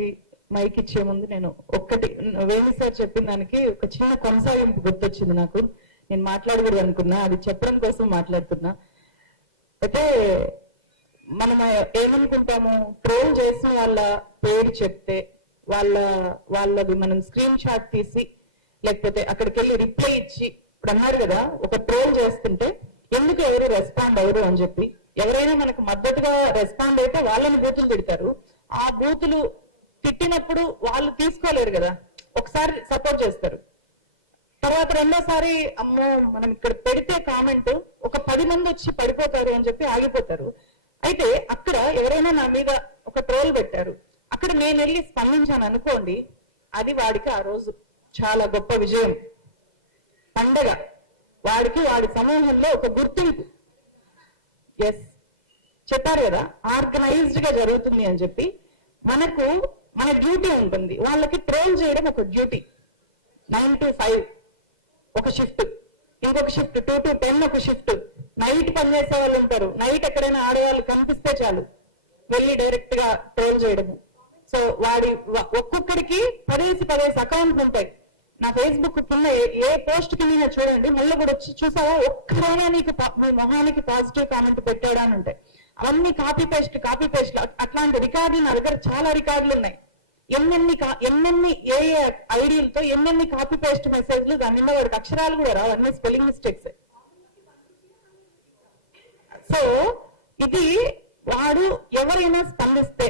గారికి మైక్ ఇచ్చే ముందు నేను ఒక్కటి వేణు సార్ చెప్పిన దానికి ఒక చిన్న కొనసాగింపు గుర్తొచ్చింది నాకు. నేను మాట్లాడకూడదు అనుకున్నా, అది చెప్పడం కోసం మాట్లాడుతున్నా. అయితే మనం ఏమనుకుంటాము, ట్రోల్ చేసిన వాళ్ళ పేరు చెప్తే వాళ్ళది మనం స్క్రీన్ షాట్ తీసి లేకపోతే అక్కడికి వెళ్ళి రిప్లై ఇచ్చి, ఇప్పుడు అన్నారు కదా ఒక ట్రోల్ చేస్తుంటే ఎందుకు ఎవరు రెస్పాండ్ అవ్వరు అని చెప్పి, ఎవరైనా మనకు మద్దతుగా రెస్పాండ్ అయితే వాళ్ళని బూతులు తిడతారు. ఆ బూతులు తిట్టినప్పుడు వాళ్ళు తీసుకోలేరు కదా, ఒకసారి సపోర్ట్ చేస్తారు, తర్వాత రెండోసారి అమ్మో మనం ఇక్కడ పెడితే కామెంట్ ఒక 10 మంది వచ్చి పడిపోతారు అని చెప్పి ఆగిపోతారు. అయితే అక్కడ ఎవరైనా నా మీద ఒక ట్రోల్ పెట్టారు, అక్కడ నేను వెళ్ళి స్పందించాను అనుకోండి, అది వాడికి ఆ రోజు చాలా గొప్ప విజయం, పండగ, వాడికి వాడి సమూహంలో ఒక గుర్తింపు. ఎస్ చెప్పారు కదా, ఆర్గనైజ్డ్ గా జరుగుతుంది అని చెప్పి. మన డ్యూటీ ఉంటుంది, వాళ్ళకి ట్రోల్ చేయడం ఒక డ్యూటీ. 9 to 5 ఒక షిఫ్ట్, ఇంకొక షిఫ్ట్ 2 to 10 ఒక షిఫ్ట్. నైట్ పనిచేసే వాళ్ళు ఉంటారు, నైట్ ఎక్కడైనా ఆడవాళ్ళు కనిపిస్తే చాలు వెళ్ళి డైరెక్ట్ గా ట్రోల్ చేయడము. సో ఒక్కొక్కడికి 10 అకౌంట్లు ఉంటాయి. నా ఫేస్బుక్ కింద ఏ పోస్ట్ కి నేను చూడండి, మళ్ళీ కూడా వచ్చి చూసావా ఒక్కడైనా నీకు మీ మొహానికి పాజిటివ్ కామెంట్ పెట్టాడా అని ఉంటాయి. అవన్నీ కాపీ పేస్ట్ అట్లాంటి రికార్డులు నా దగ్గర చాలా రికార్డులు ఉన్నాయి. ఎన్నెన్ని ఏ ఐడియాలతో ఎన్నెన్ని కాపీ పేస్ట్ మెసేజ్లు, దాని మీద వాడికి అక్షరాలు కూడా రావు, అన్ని స్పెల్లింగ్ మిస్టేక్స్. సో ఇది వాడు ఎవరైనా స్పందిస్తే,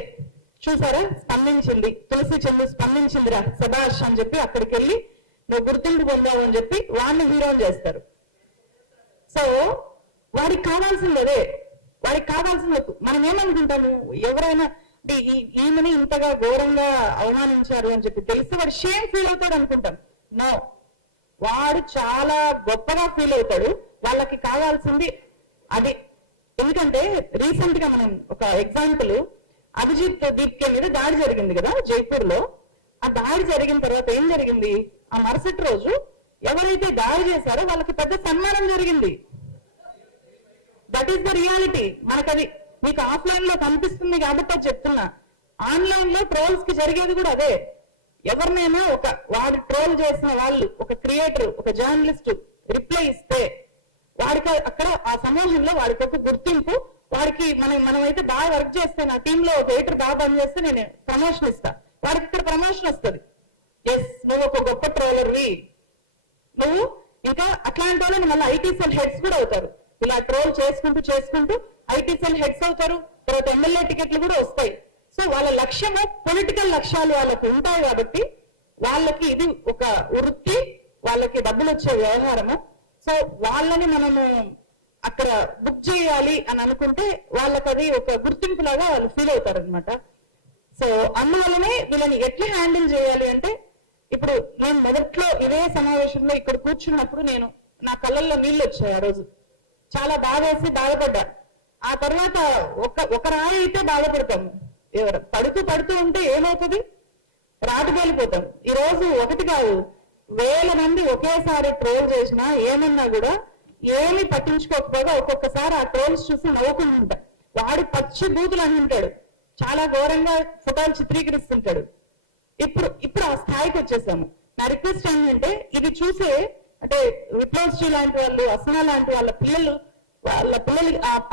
చూసారా స్పందించింది తులసి చందు స్పందించిందిరా సభాష్ అని చెప్పి అక్కడికి వెళ్ళి నువ్వు గుర్తింపు పొందావు అని చెప్పి వాడిని హీరోని చేస్తారు. సో వాడికి కావాల్సింది అదే, వాడికి కావాల్సింది. మనం ఏమనుకుంటాము, ఎవరైనా ఈమెని ఇంతగా ఘోరంగా అవమానించారు అని చెప్పి తెలిసి వాడు షేమ్ ఫీల్ అవుతాడు అనుకుంటాం. నో, వాడు చాలా గొప్పగా ఫీల్ అవుతాడు. వాళ్ళకి కావాల్సింది అది. ఎందుకంటే రీసెంట్ గా మనం ఒక ఎగ్జాంపుల్, అభిజిత్ దీప్కే మీద దాడి జరిగింది కదా జైపూర్ లో. ఆ దాడి జరిగిన తర్వాత ఏం జరిగింది, ఆ మరుసటి రోజు ఎవరైతే దాడి చేశారో వాళ్ళకి పెద్ద సన్మానం జరిగింది. That is the reality. మనకది మీకు ఆఫ్లైన్ లో కనిపిస్తుంది కాబట్టి చెప్తున్నా. ఆన్లైన్ లో ట్రోల్స్ కి జరిగేది కూడా అదే. ఎవరినైనా వాడు ట్రోల్ చేసిన వాళ్ళు, ఒక క్రియేటర్, ఒక జర్నలిస్ట్ రిప్లై ఇస్తే వాడికి అక్కడ ఆ సమూహంలో వాడికి ఒక గుర్తింపు, వాడికి మనమైతే బాగా వర్క్ చేస్తే, నా టీంలో వెయిటర్ బాగా పనిచేస్తే నేను ప్రమోషన్ ఇస్తా, వాడికి ఇక్కడ ప్రమోషన్ వస్తుంది. ఎస్, నువ్వు ఒక గొప్ప ట్రోలర్వి నువ్వు. ఇంకా అట్లాంటి వాళ్ళని మళ్ళీ ఐటీ సెల్ హెడ్స్ కూడా అవుతారు. ఇలా ట్రోల్ చేసుకుంటూ ఐటీ సెల్ హెడ్స్ అవుతారు. తర్వాత ఎమ్మెల్యే టికెట్లు కూడా వస్తాయి. సో వాళ్ళ లక్ష్యము, పొలిటికల్ లక్ష్యాలు వాళ్ళకి ఉంటాయి కాబట్టి వాళ్ళకి ఇది ఒక వృత్తి, వాళ్ళకి డబ్బులు వచ్చే వ్యవహారము. సో వాళ్ళని మనము అక్కడ బుక్ చేయాలి అని అనుకుంటే వాళ్ళకి అది ఒక గుర్తింపు లాగా వాళ్ళు ఫీల్ అవుతారు అనమాట. సో అందువల్లనే వీళ్ళని ఎట్లా హ్యాండిల్ చేయాలి అంటే, ఇప్పుడు నేను మొదట్లో ఇదే సమావేశంలో ఇక్కడ కూర్చున్నప్పుడు నా కళ్ళల్లో నీళ్ళు వచ్చాయి. ఆ రోజు చాలా బాధపడ్డా. ఆ తర్వాత ఒక రాయి అయితే బాధపడతాము, పడుతూ ఉంటే ఏమవుతుంది, రాటు వెళ్ళిపోతాం. ఈ రోజు ఒకటి కాదు, 1000 మంది ఒకేసారి ట్రోల్ చేసినా ఏమన్నా కూడా ఏమి పట్టించుకోకపోగా ఒక్కొక్కసారి ఆ ట్రోల్స్ చూసి నవ్వుకుంటుంటా. వాడు పచ్చి బూతులు అని ఉంటాడు, చాలా ఘోరంగా ఫోటోలు చిత్రీకరిస్తుంటాడు. ఇప్పుడు ఆ స్థాయికి వచ్చేసాము. నా రిక్వెస్ట్ ఏంటంటే, ఇది చూసే అంటే విప్లవశ్రీ లాంటి వాళ్ళు, అసనా లాంటి వాళ్ళ పిల్లలు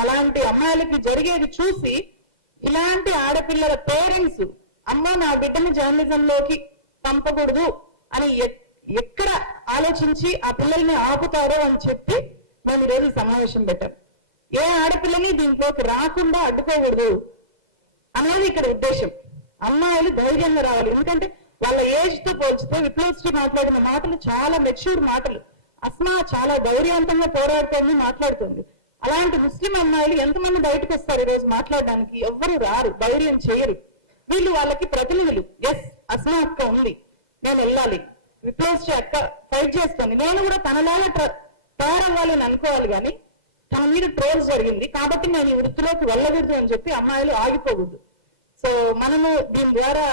అలాంటి అమ్మాయిలకి జరిగేది చూసి ఇలాంటి ఆడపిల్లల పేరెంట్స్, అమ్మ నా బిడ్డని జర్నలిజంలోకి పంపకూడదు అని ఎక్కడ ఆలోచించి ఆ పిల్లల్ని ఆపుతారో అని చెప్పి మేము ఈరోజు సమావేశం పెట్టాం. ఏ ఆడపిల్లని దీంట్లోకి రాకుండా అడ్డుకోకూడదు అనేది ఇక్కడ ఉద్దేశం. అమ్మాయిలు ధైర్యంగా రావాలి. ఎందుకంటే వాళ్ళ ఏజ్ తో పోల్చితే విప్లవశ్రీ మాట్లాడిన మాటలు చాలా మెచ్యూర్ మాటలు. అస్మా చాలా ధైర్యవంతంగా పోరాడుతోంది, మాట్లాడుతుంది. అలాంటి ముస్లిం అమ్మాయిలు ఎంతమంది బయటకు వస్తారు ఈరోజు మాట్లాడడానికి? ఎవ్వరు రారు, ధైర్యం చేయరు. వీళ్ళు వాళ్ళకి ప్రతినిధులు. ఎస్, అస్మా అక్క ఉంది, నేను వెళ్ళాలి, విప్లవశ్రీ అక్క ఫైట్ చేస్తుంది, నేను కూడా తనలాగా తయారవ్వాలి అని అనుకోవాలి. కానీ తన మీద ట్రోల్స్ జరిగింది కాబట్టి నేను ఈ వృత్తిలోకి వెళ్ళకూడదు అని చెప్పి అమ్మాయిలు ఆగిపోకూడదు. సో మనము దీని ద్వారా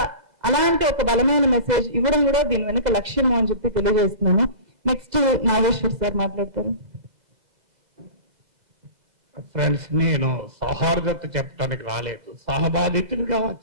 అలాంటి ఒక బలమైన మెసేజ్ ఇవ్వడం కూడా దీని వెనుక లక్ష్యం అని చెప్పి తెలియజేస్తున్నాను. నెక్స్ట్ నాగేశ్వర్ సార్ మాట్లాడతారు. ఫ్రెండ్స్, నేను సౌహార్దత చెప్పడానికి రాలేదు, సహబాధితుడిగా వచ్చాను.